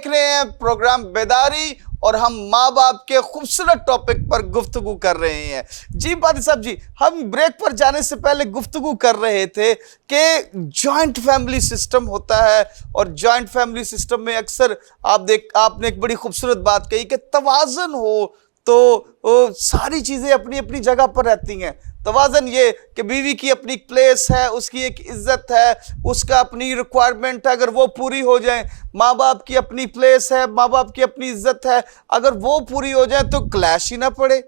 देख रहे हैं प्रोग्राम बेदारी और हम माँ बाप के खूबसूरत टॉपिक पर गुफ्तगू कर रहे हैं। जी पादी साहब जी, हम ब्रेक पर जाने से पहले गुफ्तगू कर रहे थे कि जॉइंट फैमिली सिस्टम होता है और जॉइंट फैमिली सिस्टम में अक्सर आपने एक बड़ी खूबसूरत बात कही कि तवाज़ुन हो तो सारी चीजें अपनी अपनी जगह पर रहती हैं। तवाज़ुन ये कि बीवी की अपनी प्लेस है, उसकी एक इज्जत है, उसका अपनी रिक्वायरमेंट है, अगर वो पूरी हो जाए। माँ बाप की अपनी प्लेस है, माँ बाप की अपनी इज्जत है, अगर वो पूरी हो जाए तो क्लैश ही ना पड़े।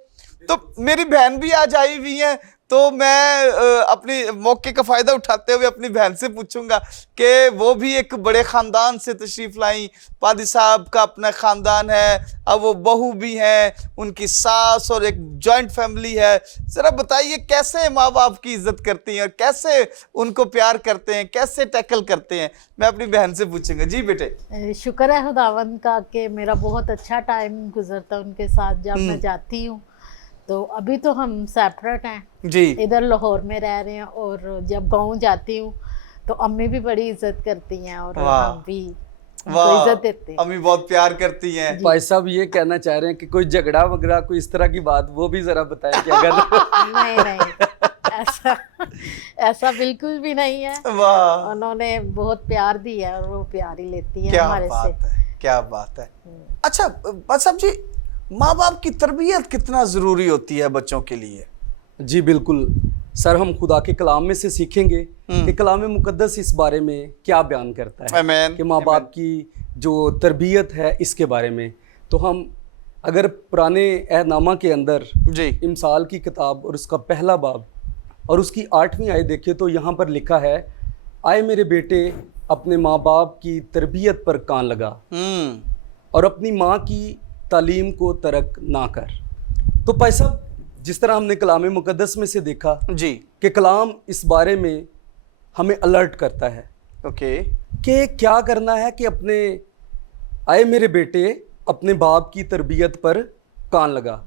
तो मेरी बहन भी आज आई हुई है, तो मैं अपनी मौके का फायदा उठाते हुए अपनी बहन से पूछूंगा कि वो भी एक बड़े खानदान से तशरीफ लाई। पादी साहब का अपना खानदान है, अब वो बहू भी हैं, उनकी सास और एक जॉइंट फैमिली है। जरा बताइए कैसे माँ बाप की इज्जत करती हैं और कैसे उनको प्यार करते हैं, कैसे टैकल करते हैं। मैं अपनी बहन से पूछूंगा। जी बेटे। शुक्र है खुदावंद का कि मेरा बहुत अच्छा टाइम गुजरता उनके साथ जब मैं जाती हूँ। तो अभी तो हम सेपरेट हैं जी, इधर लाहौर में रह रहे हैं, और जब गाँव जाती हूँ तो अम्मी भी बड़ी इज्जत करती हैं और हम भी उनको इज्जत देते हैं। अम्मी बहुत प्यार करती हैं। भाई साहब ये कहना चाह रहे हैं कि कोई झगड़ा वगैरह कोई इस तरह की बात वो भी जरा बताएं कि अगर नहीं, ऐसा बिल्कुल भी नहीं है। वाह, उन्होंने बहुत प्यार दिया है और वो प्यार ही लेती है क्या हमारे बात से। है, क्या बात है। अच्छा पादी साहब जी, माँ बाप की तरबियत कितना जरूरी होती है बच्चों के लिए? जी बिल्कुल सर, हम खुदा के कलाम में से सीखेंगे कि कलाम मुकद्दस इस बारे में क्या बयान करता है। आमीन, कि माँ बाप की जो तरबियत है इसके बारे में। तो हम अगर पुराने अहदनामा के अंदर जी, इमसाल की किताब और उसका पहला बाब और उसकी 8वीं आयत देखें तो यहाँ पर लिखा है, आए मेरे बेटे अपने माँ बाप की तरबियत पर कान लगा और अपनी माँ की तालीम को तरक ना कर। तो भाई साहब, जिस तरह हमने कलाम मुकद्दस में से देखा जी, कि कलाम इस बारे में हमें अलर्ट करता है ओके, कि क्या करना है कि अपने आए मेरे बेटे अपने बाप की तरबियत पर कान लगा।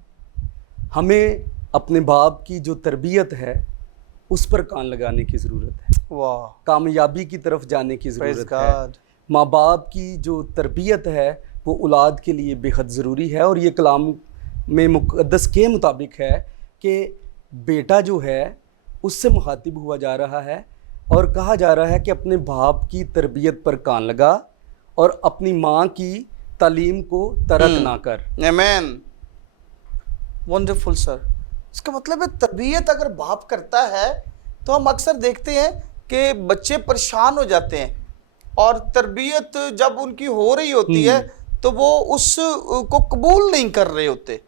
हमें अपने बाप की जो तरबियत है उस पर कान लगाने की ज़रूरत है। वाह, कामयाबी की तरफ जाने की ज़रूरत है। God। माँ बाप की जो तरबियत है वो औलाद के लिए बेहद ज़रूरी है। और ये कलाम में मुकद्दस के मुताबिक है कि बेटा जो है उससे मुखातिब हुआ जा रहा है और कहा जा रहा है कि अपने बाप की तरबियत पर कान लगा और अपनी माँ की तालीम को तरक ना कर। आमीन, वंडरफुल सर। इसका मतलब है तरबियत अगर बाप करता है तो हम अक्सर देखते हैं कि बच्चे परेशान हो जाते हैं और तरबियत जब उनकी हो रही होती है तो वो उस को कबूल नहीं कर रहे होते।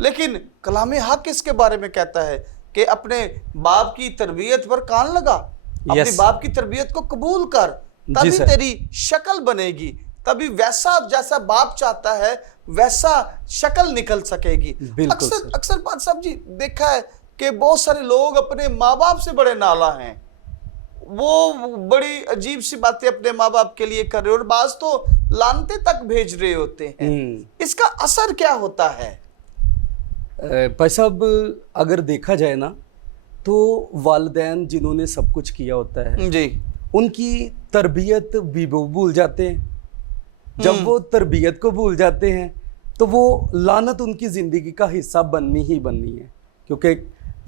लेकिन कलाम हक इसके बारे में कहता है कि अपने बाप की तरबियत पर कान लगा, अपने बाप की तरबियत को कबूल कर, तभी तेरी शक्ल बनेगी, तभी वैसा जैसा बाप चाहता है वैसा शक्ल निकल सकेगी। अक्सर पादी साहब जी देखा है कि बहुत सारे लोग अपने माँ बाप से बड़े नाला हैं, वो बड़ी अजीब सी बातें अपने माँ बाप के लिए कर रहे हो और बाज तो लानते तक भेज रहे होते हैं। इसका असर क्या होता है? भाई साहब, अगर देखा जाए ना तो वालिदैन जिन्होंने सब कुछ किया होता है जी, उनकी तरबियत भी भूल जाते हैं। जब वो तरबियत को भूल जाते हैं तो वो लानत उनकी ज़िंदगी का हिस्सा बननी ही बननी है। क्योंकि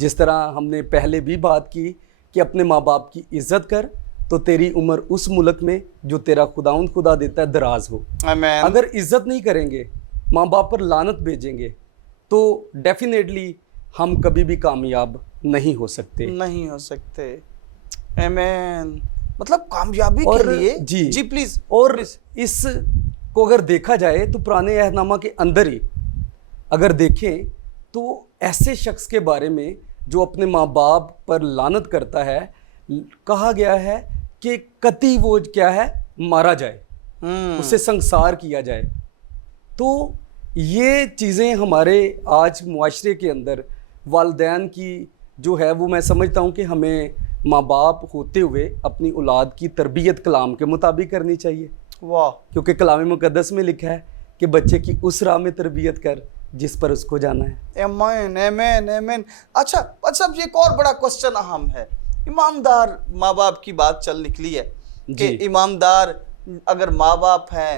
जिस तरह हमने पहले भी बात की कि अपने माँ बाप की इज्जत कर तो तेरी उम्र उस मुल्क में जो तेरा खुदाउंद खुदा देता है दराज हो। आमीन। अगर इज्जत नहीं करेंगे, माँ बाप पर लानत भेजेंगे तो डेफिनेटली हम कभी भी कामयाब नहीं हो सकते। आमीन। मतलब कामयाबी के लिए जी प्लीज। और इस को अगर देखा जाए तो पुराने अहदनामा के अंदर ही अगर देखें तो ऐसे शख्स के बारे में जो अपने माँ बाप पर लानत करता है, कहा गया है कि कती वो क्या है मारा जाए, उसे संसार किया जाए। तो ये चीज़ें हमारे आज मुआशरे के अंदर वालिदैन की जो है वो मैं समझता हूँ कि हमें माँ बाप होते हुए अपनी औलाद की तरबियत कलाम के मुताबिक करनी चाहिए। वाह, क्योंकि कलाम मुकद्दस में लिखा है कि बच्चे की उस राह में तरबियत कर जिस पर उसको जाना है। आमीन, आमीन, आमीन। अच्छा ये एक और बड़ा क्वेश्चन अहम है। ईमानदार माँ बाप की बात चल निकली है कि ईमानदार अगर माँ बाप हैं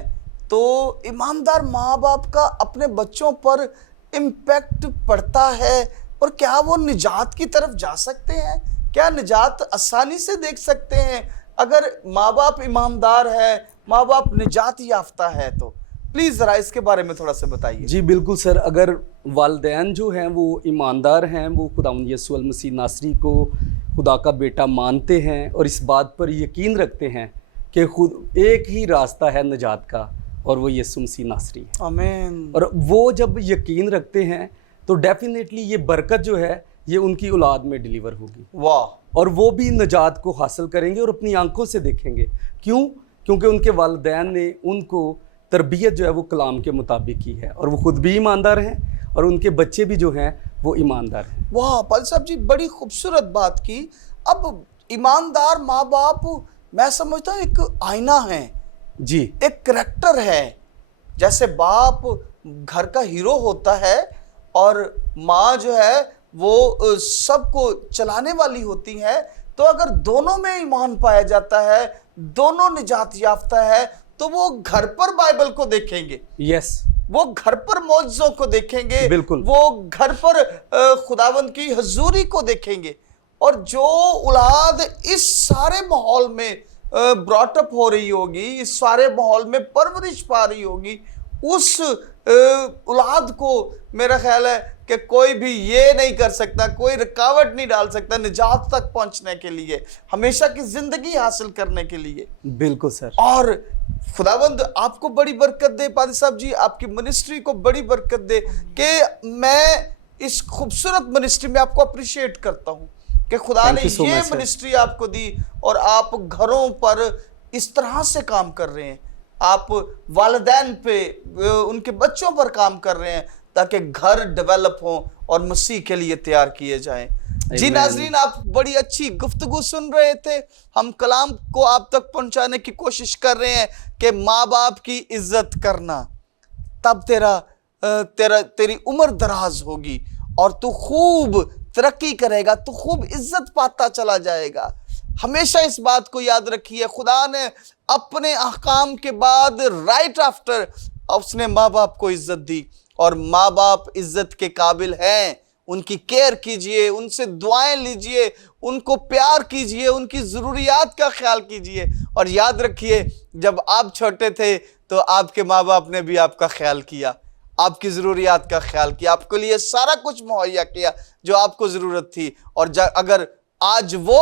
तो ईमानदार माँ बाप का अपने बच्चों पर इम्पैक्ट पड़ता है, और क्या वो निजात की तरफ जा सकते हैं? क्या निजात आसानी से देख सकते हैं अगर माँ बाप ईमानदार है, माँ बाप निजात याफ्ता है? तो प्लीज जरा इसके बारे में थोड़ा सा बताइए। जी बिल्कुल सर, अगर वालिदैन जो हैं वो ईमानदार हैं, वो खुदावंद यीशु अल मसीह नासरी को खुदा का बेटा मानते हैं और इस बात पर यकीन रखते हैं कि खुद एक ही रास्ता है निजात का, और वो यीशु मसीह नासरी है। आमीन। और वो जब यकीन रखते हैं तो डेफिनेटली ये बरकत जो है ये उनकी औलाद में डिलीवर होगी। वाह। और वो भी निजात को हासिल करेंगे और अपनी आंखों से देखेंगे। क्यों? क्योंकि उनके वालिदैन ने उनको तरबियत जो है वो कलाम के मुताबिक की है, और वो खुद भी ईमानदार हैं और उनके बच्चे भी जो हैं वो ईमानदार हैं। वाह पाल साहब जी, बड़ी खूबसूरत बात की। अब ईमानदार माँ बाप, मैं समझता हूँ एक आईना है जी, एक करैक्टर है। जैसे बाप घर का हीरो होता है और माँ जो है वो सबको चलाने वाली होती है, तो अगर दोनों में ईमान पाया जाता है, दोनों निजात याफ्ता है, तो वो घर पर बाइबल को देखेंगे, यस, वो घर पर मौजज़ों को देखेंगे, बिल्कुल, वो घर पर खुदावंद की हजूरी को देखेंगे। और जो औलाद इस सारे माहौल में ब्रॉट अप हो रही होगी, इस सारे माहौल में परवरिश पा रही होगी, उस औलाद को मेरा ख्याल है कि कोई भी ये नहीं कर सकता, कोई रुकावट नहीं डाल सकता निजात तक पहुंचने के लिए, हमेशा की जिंदगी हासिल करने के लिए। बिल्कुल सर। और खुदावंद आपको बड़ी बरकत दे पादी साहब जी, आपकी मिनिस्ट्री को बड़ी बरकत दे कि मैं इस खूबसूरत मिनिस्ट्री में आपको अप्रिशिएट करता हूँ कि खुदा ने ये मिनिस्ट्री आपको दी और आप घरों पर इस तरह से काम कर रहे हैं। आप वालिदैन पे, उनके बच्चों पर काम कर रहे हैं ताकि घर डेवलप हो और मसीह के लिए तैयार किए जाएं। जी नाजरीन, आप बड़ी अच्छी गुफ्तगू सुन रहे थे। हम कलाम को आप तक पहुंचाने की कोशिश कर रहे हैं कि माँ बाप की इज्जत करना, तब तेरी उम्र दराज होगी और तू खूब तरक्की करेगा, तू खूब इज्जत पाता चला जाएगा। हमेशा इस बात को याद रखिए, खुदा ने अपने अहकाम के बाद राइट आफ्टर उसने माँ बाप को इज्जत दी, और माँ बाप इज्जत के काबिल हैं। उनकी केयर कीजिए, उनसे दुआएं लीजिए, उनको प्यार कीजिए, उनकी ज़रूरियात का ख्याल कीजिए। और याद रखिए, जब आप छोटे थे तो आपके माँ बाप ने भी आपका ख्याल किया, आपकी ज़रूरियात का ख्याल किया, आपके लिए सारा कुछ मुहैया किया जो आपको ज़रूरत थी। और अगर आज वो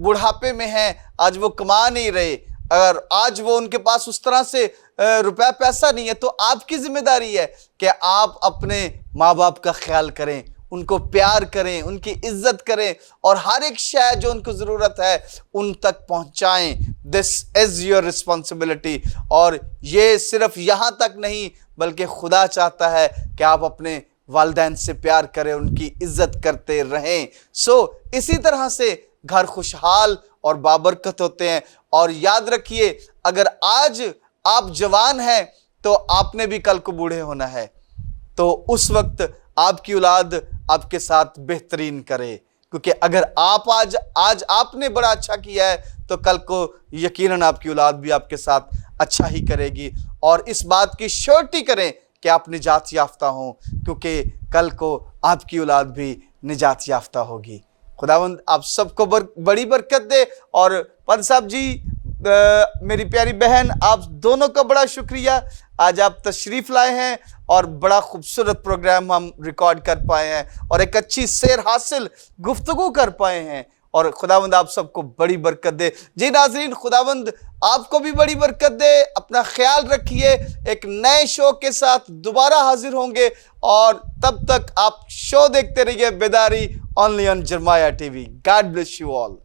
बुढ़ापे में हैं, आज वो कमा नहीं रहे, अगर आज वो उनके पास उस तरह से रुपया पैसा नहीं है, तो आपकी जिम्मेदारी है कि आप अपने माँ बाप का ख्याल करें, उनको प्यार करें, उनकी इज्जत करें और हर एक शय जो उनको ज़रूरत है उन तक पहुँचाएं। This is your responsibility. और ये सिर्फ यहाँ तक नहीं, बल्कि खुदा चाहता है कि आप अपने वालिदैन से प्यार करें, उनकी इज्जत करते रहें। इसी तरह से घर खुशहाल और बाबरकत होते हैं। और याद रखिए, अगर आज आप जवान हैं तो आपने भी कल को बूढ़े होना है, तो उस वक्त आपकी औलाद आपके साथ बेहतरीन करे, क्योंकि अगर आप आज आपने बड़ा अच्छा किया है तो कल को यकीनन आपकी औलाद भी आपके साथ अच्छा ही करेगी। और इस बात की श्योरिटी करें कि आप निजात याफ्ता हों, क्योंकि कल को आपकी औलाद भी निजात याफ्ता होगी। खुदावंद आप सबको बड़ी बरकत दे। और पंत साहब जी, मेरी प्यारी बहन, आप दोनों का बड़ा शुक्रिया, आज आप तशरीफ लाए हैं और बड़ा खूबसूरत प्रोग्राम हम रिकॉर्ड कर पाए हैं और एक अच्छी सैर हासिल गुफ्तगू कर पाए हैं। और खुदावंद आप सबको बड़ी बरकत दे। जी नाजरीन, खुदावंद आपको भी बड़ी बरकत दे। अपना ख्याल रखिए। एक नए शो के साथ दोबारा हाजिर होंगे, और तब तक आप शो देखते रहिए बेदारी ओनली ऑन जरमाया TV. God bless you all.